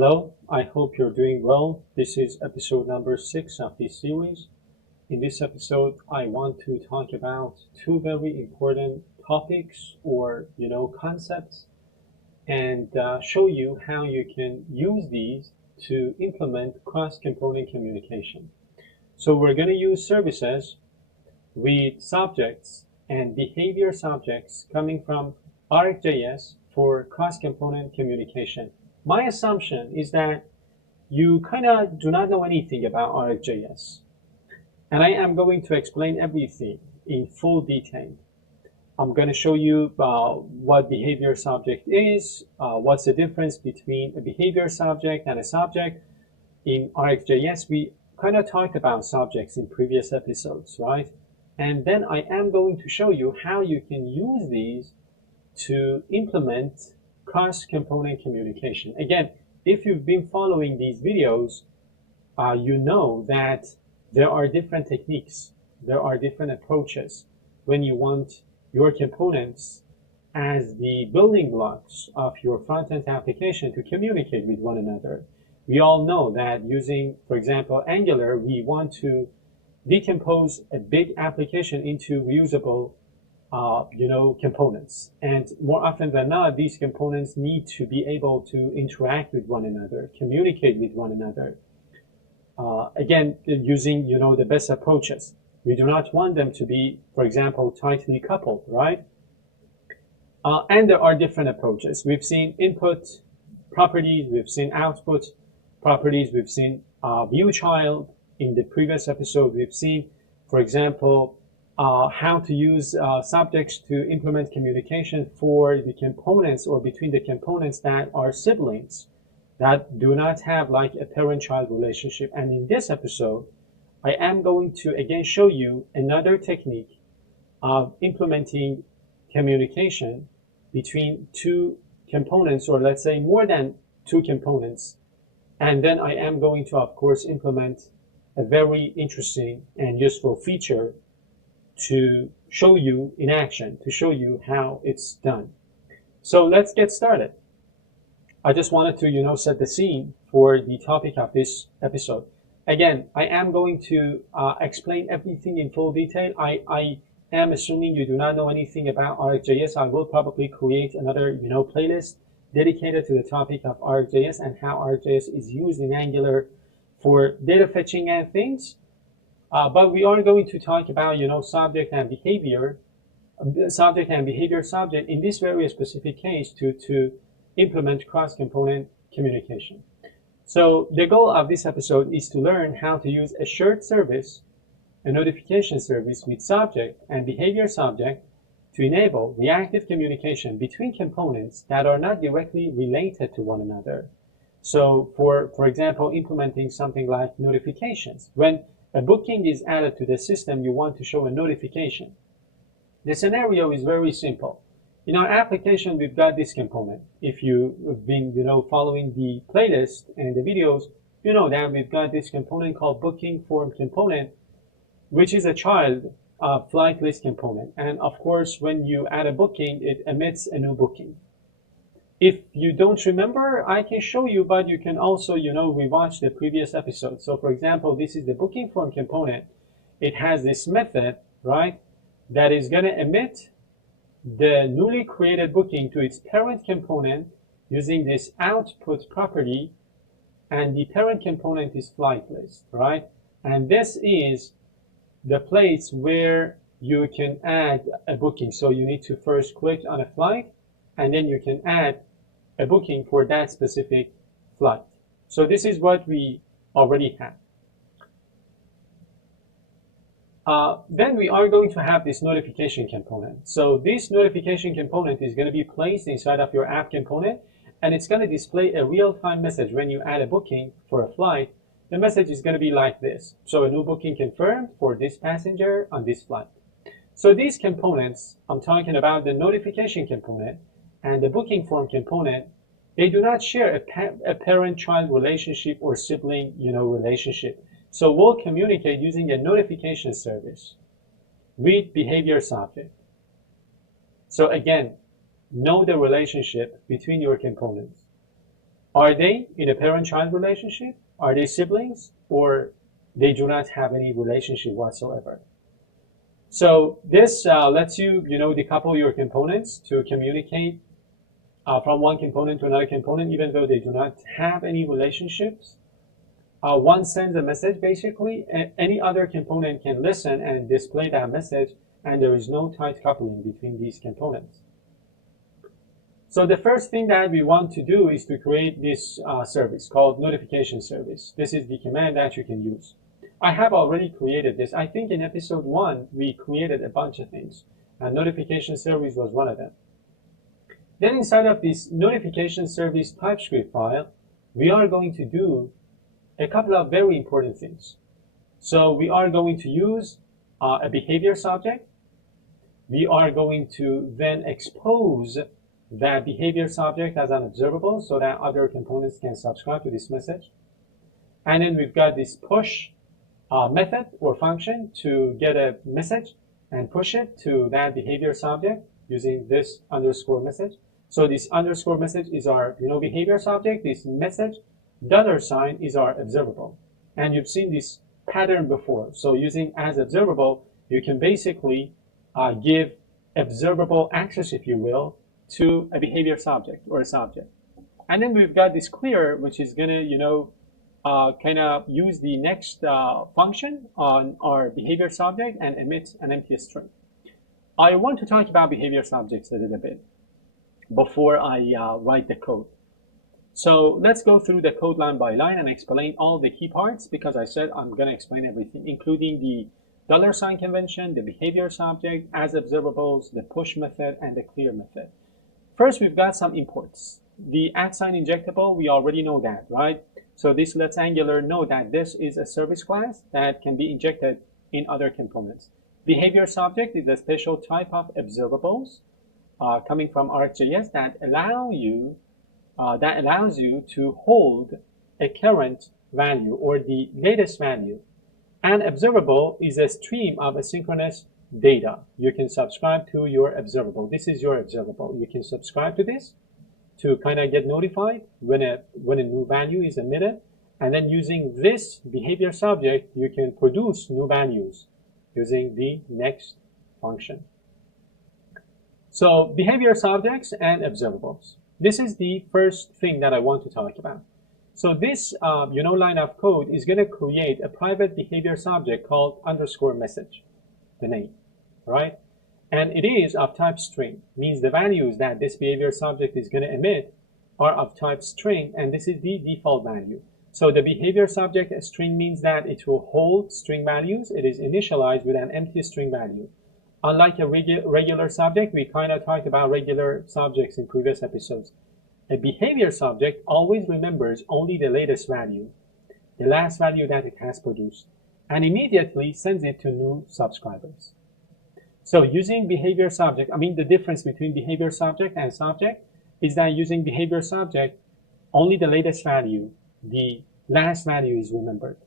Hello, I hope you're doing well. This is episode number 6 of this series. In this episode, I want to talk about two very important topics or concepts and show you how you can use these to implement cross-component communication. So we're going to use services with subjects and behavior subjects coming from RxJS for cross-component communication. My assumption is that you kind of do not know anything about RxJS, and I am going to explain everything in full detail. I'm going to show you what behavior subject is, what's the difference between a behavior subject and a subject. In RxJS, we kind of talked about subjects in previous episodes, right? And then I am going to show you how you can use these to implement cross-component communication. Again, if you've been following these videos, you know that there are different techniques, there are different approaches when you want your components as the building blocks of your front-end application to communicate with one another. We all know that using, for example, Angular, we want to decompose a big application into reusable components. And more often than not, these components need to be able to interact with one another, communicate with one another. Again, using, the best approaches. We do not want them to be, for example, tightly coupled, right? And there are different approaches. We've seen input properties, we've seen output properties, we've seen view child. In the previous episode, we've seen, for example, how to use subjects to implement communication for the components or between the components that are siblings, that do not have like a parent-child relationship. And in this episode, I am going to again show you another technique of implementing communication between two components, or let's say more than two components. And then I am going to, of course, implement a very interesting and useful feature to show you in action, to show you how it's done. So let's get started. I just wanted to, set the scene for the topic of this episode. Again, I am going to explain everything in full detail. I am assuming you do not know anything about RxJS. I will probably create another, playlist dedicated to the topic of RxJS and how RxJS is used in Angular for data fetching and things. But we are going to talk about, subject and behavior subject in this very specific case to implement cross-component communication. So the goal of this episode is to learn how to use a shared service, a notification service with subject and behavior subject to enable reactive communication between components that are not directly related to one another. So for example, implementing something like notifications. When a booking is added to the system, you want to show a notification. The scenario is very simple. In our application, we've got this component. If you've been, following the playlist and the videos, you know that we've got this component called booking form component, which is a child flight list component. And of course, when you add a booking, it emits a new booking. If you don't remember, I can show you, but you can also, rewatch the previous episode. So for example, this is the booking form component. It has this method, right, that is going to emit the newly created booking to its parent component using this output property, and the parent component is flight list, right? And this is the place where you can add a booking. So you need to first click on a flight, and then you can add a booking for that specific flight. So this is what we already have. Then we are going to have this notification component. So this notification component is going to be placed inside of your app component, and it's going to display a real-time message when you add a booking for a flight. The message is going to be like this. So a new booking confirmed for this passenger on this flight. So these components, I'm talking about the notification component and the booking form component, they do not share a parent-child relationship or sibling, relationship. So we'll communicate using a notification service with behavior subject. So again, know the relationship between your components. Are they in a parent-child relationship? Are they siblings? Or they do not have any relationship whatsoever? So this lets you, decouple your components to communicate from one component to another component, even though they do not have any relationships. One sends a message, basically, and any other component can listen and display that message, and there is no tight coupling between these components. So the first thing that we want to do is to create this service called notification service. This is the command that you can use. I have already created this. I think in episode 1, we created a bunch of things, and notification service was one of them. Then inside of this notification service TypeScript file, we are going to do a couple of very important things. So we are going to use a behavior subject. We are going to then expose that behavior subject as an observable so that other components can subscribe to this message. And then we've got this push method or function to get a message and push it to that behavior subject using this underscore message. So this underscore message is our behavior subject. This message $sign is our observable. And you've seen this pattern before. So using as observable, you can basically give observable access, if you will, to a behavior subject or a subject. And then we've got this clear, which is going to, kind of use the next function on our behavior subject and emit an empty string. I want to talk about behavior subjects a little bit before I write the code. So let's go through the code line by line and explain all the key parts, because I said I'm going to explain everything, including the $sign convention, the behavior subject, as observables, the push method, and the clear method. First, we've got some imports. The @sign injectable, we already know that, right? So this lets Angular know that this is a service class that can be injected in other components. Behavior subject is a special type of observables coming from RxJS that allows you to hold a current value or the latest value. An observable is a stream of asynchronous data. You can subscribe to your observable. This is your observable. You can subscribe to this to kind of get notified when a new value is emitted. And then using this behavior subject, you can produce new values using the next function. So behavior subjects and observables. This is the first thing that I want to talk about. So this line of code is going to create a private behavior subject called underscore message, the name, right? And it is of type string, means the values that this behavior subject is going to emit are of type string, and this is the default value. So the behavior subject string means that it will hold string values. It is initialized with an empty string value. Unlike a regular subject, we kind of talked about regular subjects in previous episodes. A behavior subject always remembers only the latest value, the last value that it has produced, and immediately sends it to new subscribers. So using behavior subject, the difference between behavior subject and subject is that using behavior subject, only the latest value, the last value is remembered.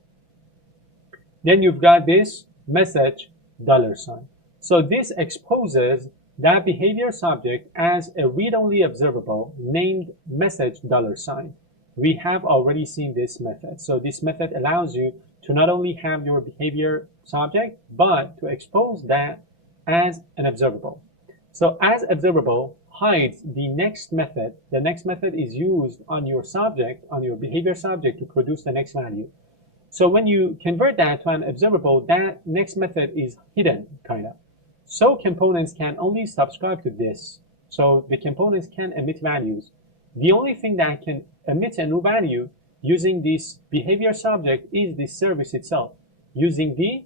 Then you've got this message $sign. So this exposes that behavior subject as a read-only observable named message $sign. We have already seen this method. So this method allows you to not only have your behavior subject, but to expose that as an observable. So as observable hides the next method. The next method is used on your subject, on your behavior subject, to produce the next value. So when you convert that to an observable, that next method is hidden, kind of. So components can only subscribe to this. So the components can emit values. The only thing that can emit a new value using this behavior subject is the service itself, using the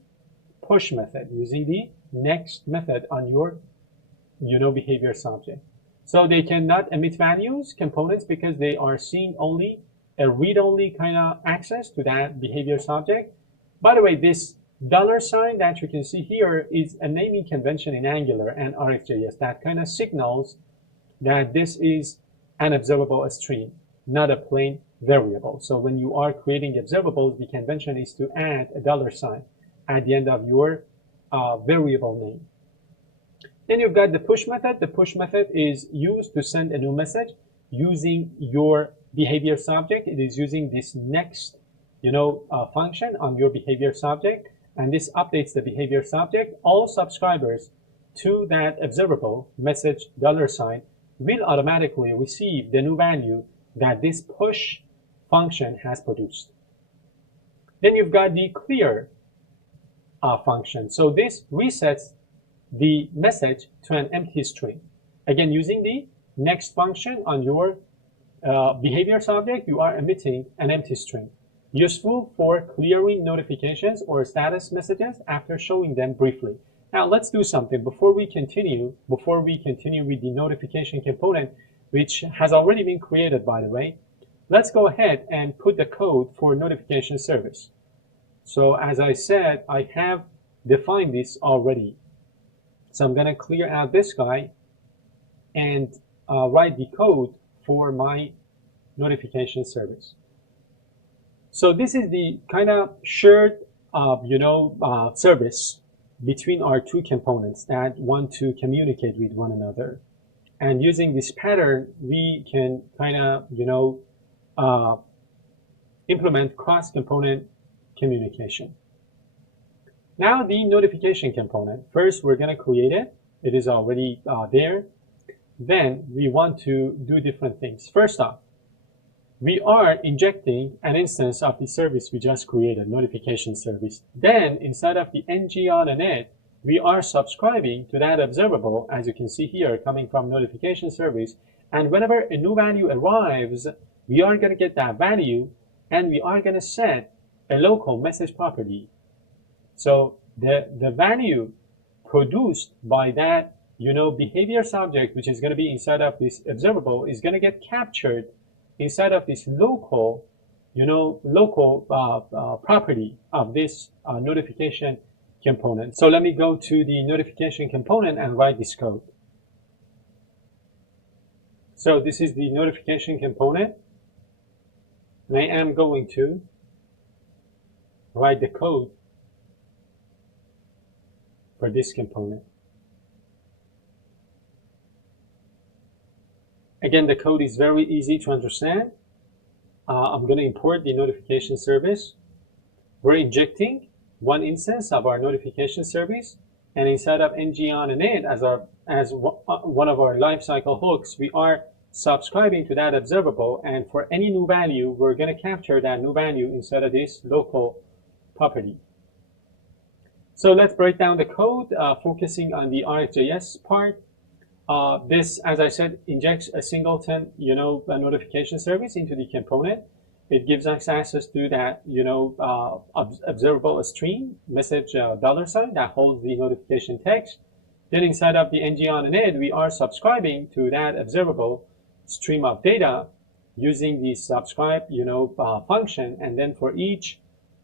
push method, using the next method on your behavior subject. So they cannot emit values, components, because they are seeing only a read-only kind of access to that behavior subject. By the way, this $sign that you can see here is a naming convention in Angular and RxJS that kind of signals that this is an observable stream, not a plain variable. So when you are creating observables, the convention is to add a $sign at the end of your variable name. Then you've got the push method. The push method is used to send a new message using your behavior subject, it is using this next, function on your behavior subject, and this updates the behavior subject. All subscribers to that observable message $sign will automatically receive the new value that this push function has produced. Then you've got the clear function. So this resets the message to an empty string. Again, using the next function on your behavior subject, you are emitting an empty string, useful for clearing notifications or status messages after showing them briefly. Now let's do something before we continue with the notification component, which has already been created, by the way. Let's go ahead and put the code for notification service. So as I said, I have defined this already. So I'm going to clear out this guy and write the code for my notification service. So this is the kind of shared, service between our two components that want to communicate with one another. And using this pattern, we can kind of, implement cross-component communication. Now the notification component. First, we're going to create it. It is already there. Then we want to do different things. First off, we are injecting an instance of the service we just created, notification service. Then inside of the ng on init, we are subscribing to that observable, as you can see here, coming from notification service. And whenever a new value arrives, we are going to get that value and we are going to set a local message property. So the value produced by that, behavior subject, which is going to be inside of this observable, is going to get captured inside of this local, property of this notification component. So let me go to the notification component and write this code. So this is the notification component. And I am going to write the code for this component. Again, the code is very easy to understand. I'm going to import the notification service. We're injecting one instance of our notification service, and inside of ng on init as one of our lifecycle hooks, we are subscribing to that observable, and for any new value, we're going to capture that new value inside of this local property. So let's break down the code, focusing on the RxJS part. This, as I said, injects a singleton, a notification service into the component. It gives us access to that, observable stream message $sign that holds the notification text. Then inside of the ng on init, we are subscribing to that observable stream of data using the subscribe, function. And then for each,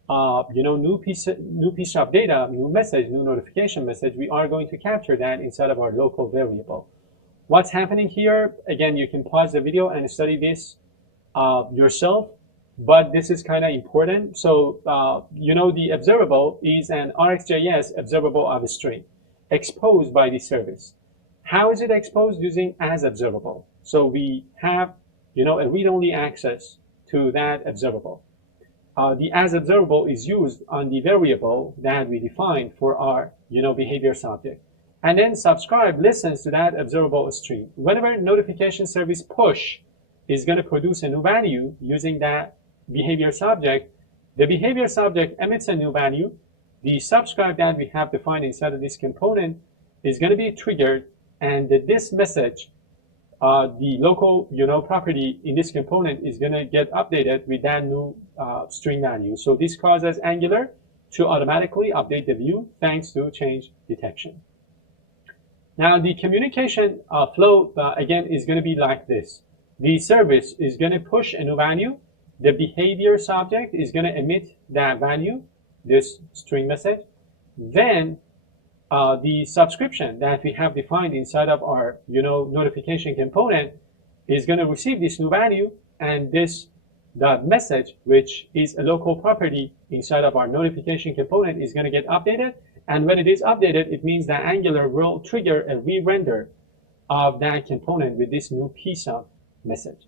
new piece of data, new message, new notification message, we are going to capture that inside of our local variable. What's happening here? Again, you can pause the video and study this yourself, but this is kind of important. So, the observable is an RxJS observable of a string exposed by the service. How is it exposed? Using as observable. So we have, a read-only access to that observable. The as observable is used on the variable that we defined for our, behavior subject. And then subscribe listens to that observable stream. Whenever notification service push is going to produce a new value using that behavior subject, the behavior subject emits a new value. The subscribe that we have defined inside of this component is going to be triggered, and this message, the local, property in this component is going to get updated with that new string value. So this causes Angular to automatically update the view thanks to change detection. Now the communication flow, again, is going to be like this. The service is going to push a new value. The behavior subject is going to emit that value, this string message. Then the subscription that we have defined inside of our, notification component is going to receive this new value, and the message, which is a local property inside of our notification component, is going to get updated. And when it is updated, it means that Angular will trigger a re-render of that component with this new piece of message.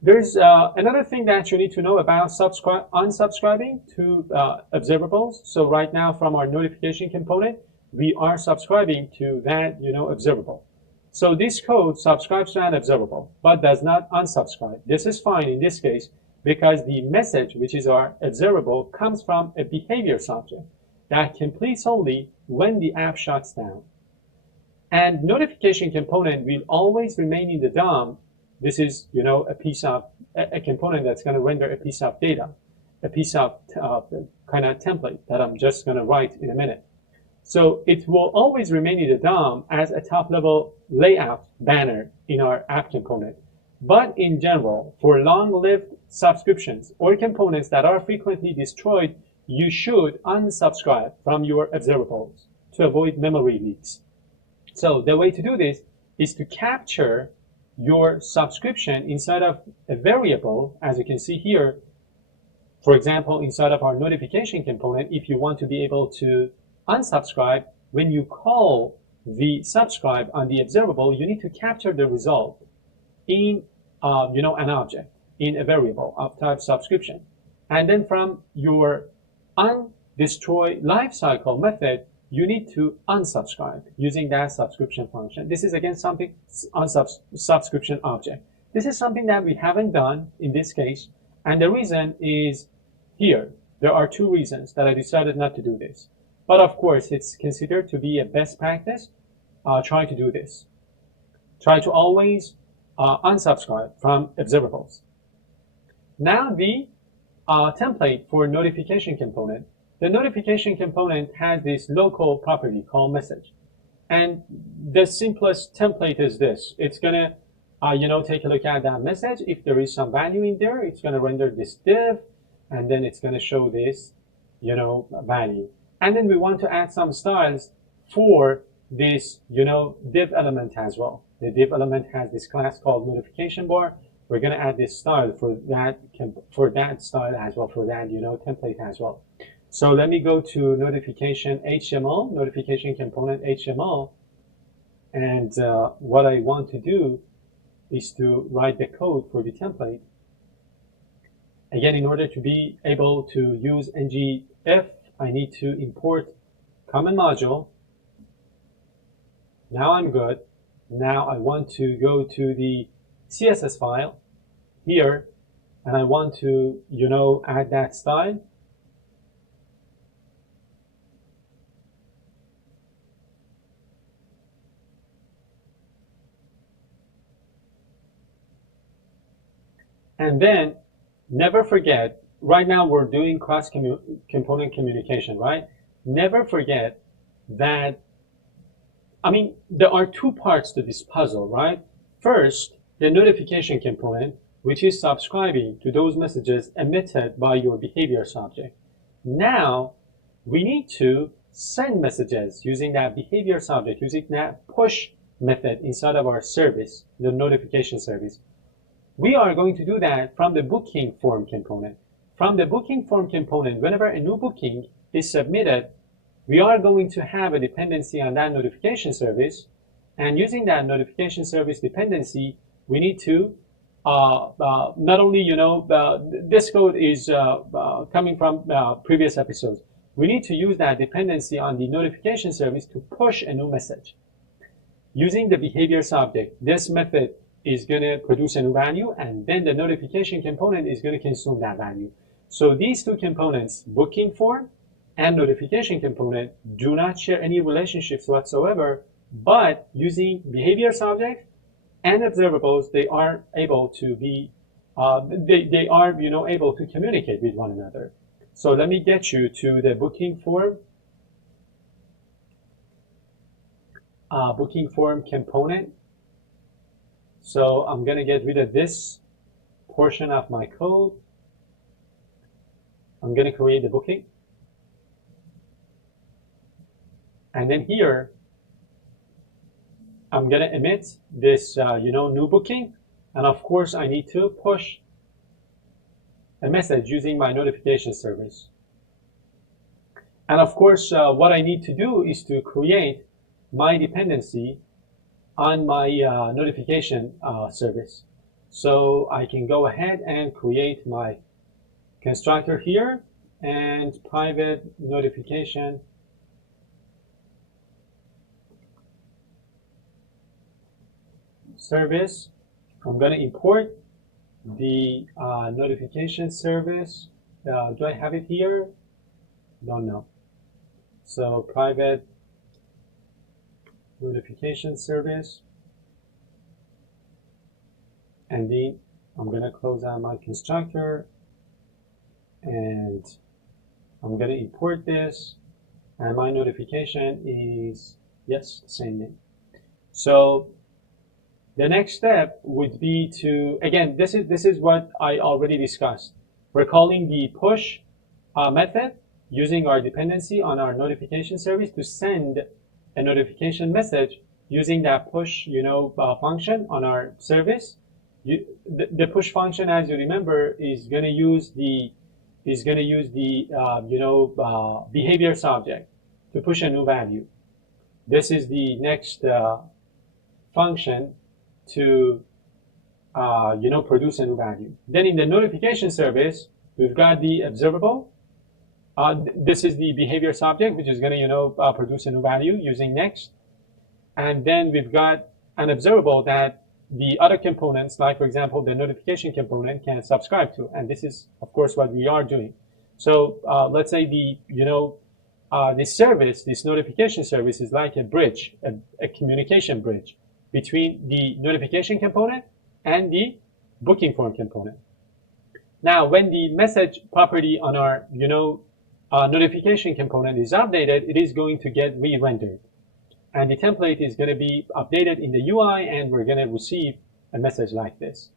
There's another thing that you need to know about unsubscribing to observables. So right now from our notification component, we are subscribing to that, observable. So this code subscribes to an observable, but does not unsubscribe. This is fine in this case because the message, which is our observable, comes from a behavior subject that completes only when the app shuts down. And notification component will always remain in the DOM. This is, a piece of a component that's going to render a piece of data, a piece of kind of template that I'm just going to write in a minute. So it will always remain in the DOM as a top-level layout banner in our app component. But in general, for long-lived subscriptions or components that are frequently destroyed, you should unsubscribe from your observables to avoid memory leaks. So the way to do this is to capture your subscription inside of a variable, as you can see here. For example, inside of our notification component, if you want to be able to unsubscribe, when you call the subscribe on the observable, you need to capture the result in an object, in a variable of type subscription. And then from your undestroy lifecycle method, you need to unsubscribe using that subscription function. This is again something on subscription object. This is something that we haven't done in this case, and the reason is here. There are two reasons that I decided not to do this. But of course, it's considered to be a best practice. Try to do this. Try to always unsubscribe from observables. Now the template for notification component. The notification component has this local property called message. And the simplest template is this. It's going to, take a look at that message. If there is some value in there, it's going to render this div, and then it's going to show this, value. And then we want to add some styles for this, div element as well. The div element has this class called notification bar. We're going to add this style for that style as well, for that, template as well. So let me go to notification HTML, notification component HTML. And what I want to do is to write the code for the template. Again, in order to be able to use ngIf, I need to import common module. Now I'm good. Now I want to go to the CSS file here, and I want to, add that style. And then never forget, right now we're doing cross-component communication, right? Never forget that, there are two parts to this puzzle, right? First, the notification component, which is subscribing to those messages emitted by your behavior subject. Now, we need to send messages using that behavior subject, using that push method inside of our service, the notification service. We are going to do that from the booking form component. From the booking form component, whenever a new booking is submitted, we are going to have a dependency on that notification service. And using that notification service dependency, we need to not only, this code is coming from previous episodes. We need to use that dependency on the notification service to push a new message. Using the behavior subject, this method is going to produce a new value, and then the notification component is going to consume that value. So these two components, booking form and notification component, do not share any relationships whatsoever, but using behavior subject and observables, they are able to be, able to communicate with one another. So let me get you to the booking form component. So I'm going to get rid of this portion of my code. I'm going to create the booking. And then here, I'm going to emit this, new booking. And of course, I need to push a message using my notification service. And of course, what I need to do is to create my dependency on my notification service. So I can go ahead and create my constructor here and private notification service. I'm going to import the notification service. Do I have it here? Don't know. So private notification service. And then I'm going to close out my constructor and I'm going to import this. And my notification is, yes, same name. So the next step would be to, again, this is what I already discussed. We're calling the push method using our dependency on our notification service to send a notification message using that push, function on our service. The push function, as you remember, is going to use the behavior subject to push a new value. This is the next function to produce a new value. Then in the notification service, we've got the observable. This is the behavior subject, which is going to produce a new value using next. And then we've got an observable that the other components, like for example the notification component, can subscribe to. And this is of course what we are doing. So let's say this service, this notification service, is like a bridge, a communication bridge between the notification component and the booking form component. Now, when the message property on our notification component is updated, it is going to get re-rendered, and the template is going to be updated in the UI, and we're going to receive a message like this.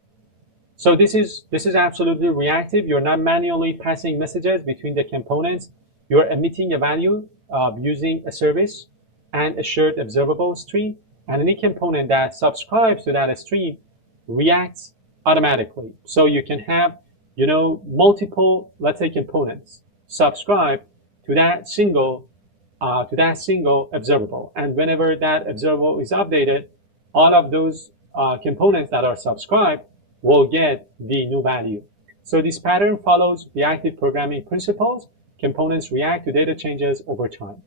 So this is absolutely reactive. You're not manually passing messages between the components. You're emitting a value using a service and a shared observable stream, and any component that subscribes to that stream reacts automatically. So you can have multiple, let's say, components subscribe to that single observable, and whenever that observable is updated, all of those components that are subscribed will get the new value. So this pattern follows reactive programming principles. Components react to data changes over time.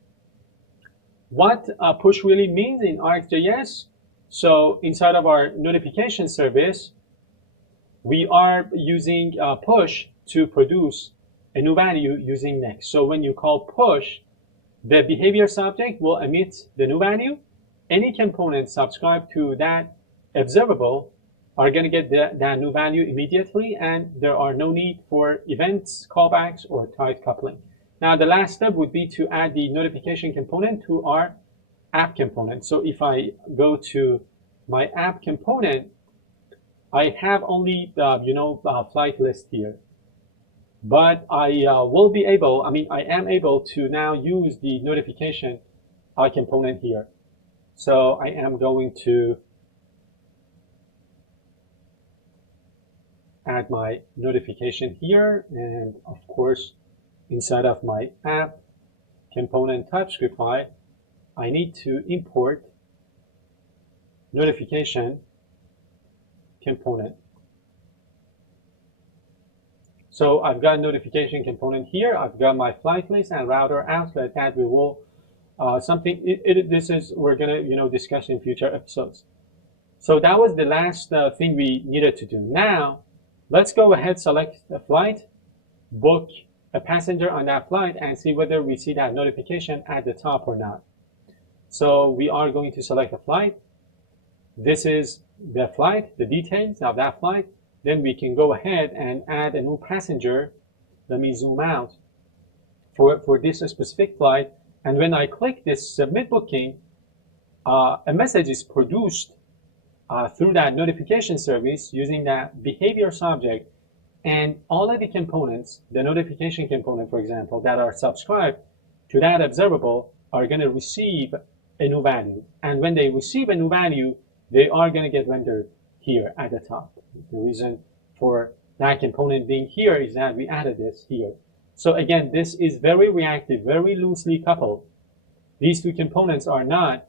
What push really means in RxJS? So inside of our notification service, we are using push to produce a new value using next. So when you call push, the behavior subject will emit the new value. Any components subscribed to that observable are going to get that new value immediately, and there are no need for events, callbacks, or tight coupling. Now, the last step would be to add the notification component to our app component. So if I go to my app component, I have only the flight list here. But I will be able, I am able to now use the notification component here. So I am going to add my notification here, and of course, inside of my app component TypeScript file, I need to import notification component. So I've got notification component here. I've got my flight list and router outlet that we will this is we're gonna discuss in future episodes. So that was the last thing we needed to do. Now let's go ahead, select a flight, book a passenger on that flight, and see whether we see that notification at the top or not. So we are going to select a flight. This is the flight, the details of that flight. Then we can go ahead and add a new passenger. Let me zoom out for this specific flight. And when I click this submit booking, a message is produced through that notification service using that behavior subject, and all of the components, the notification component, for example, that are subscribed to that observable are going to receive a new value. And when they receive a new value, they are going to get rendered here at the top. The reason for that component being here is that we added this here. So again, this is very reactive, very loosely coupled. These two components are not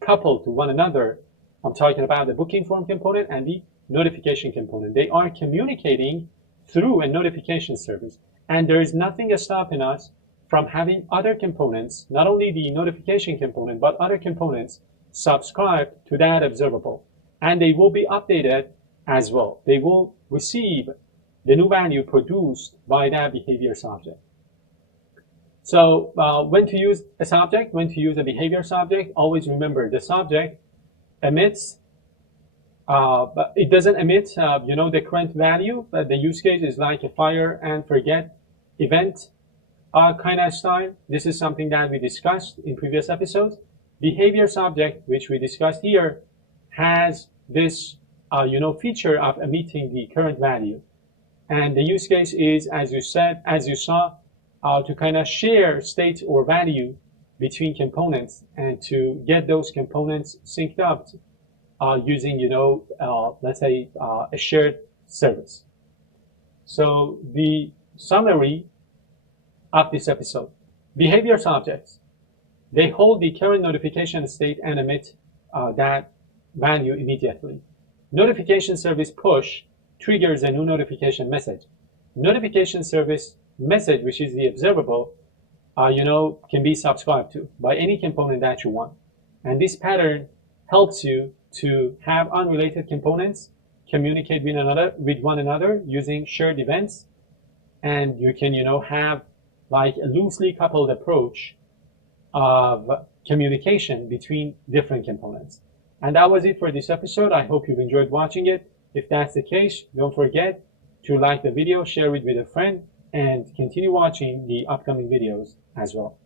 coupled to one another. I'm talking about the booking form component and the notification component. They are communicating through a notification service. And there is nothing stopping us from having other components, not only the notification component, but other components subscribe to that observable. And they will be updated as well. They will receive the new value produced by that behavior subject. So when to use a subject, when to use a behavior subject, always remember the subject emits, but it doesn't emit, the current value. But the use case is like a fire and forget event kind of style. This is something that we discussed in previous episodes. Behavior subject, which we discussed here, has this, feature of emitting the current value. And the use case is, as you saw, to kind of share state or value between components and to get those components synced up using, let's say, a shared service. So the summary of this episode: behavior subjects, they hold the current notification state and emit that value immediately. Notification service push triggers a new notification message. Notification service message, which is the observable, can be subscribed to by any component that you want. And this pattern helps you to have unrelated components communicate with one another using shared events. And you can, have like a loosely coupled approach of communication between different components. And that was it for this episode. I hope you've enjoyed watching it. If that's the case, don't forget to like the video, share it with a friend, and continue watching the upcoming videos as well.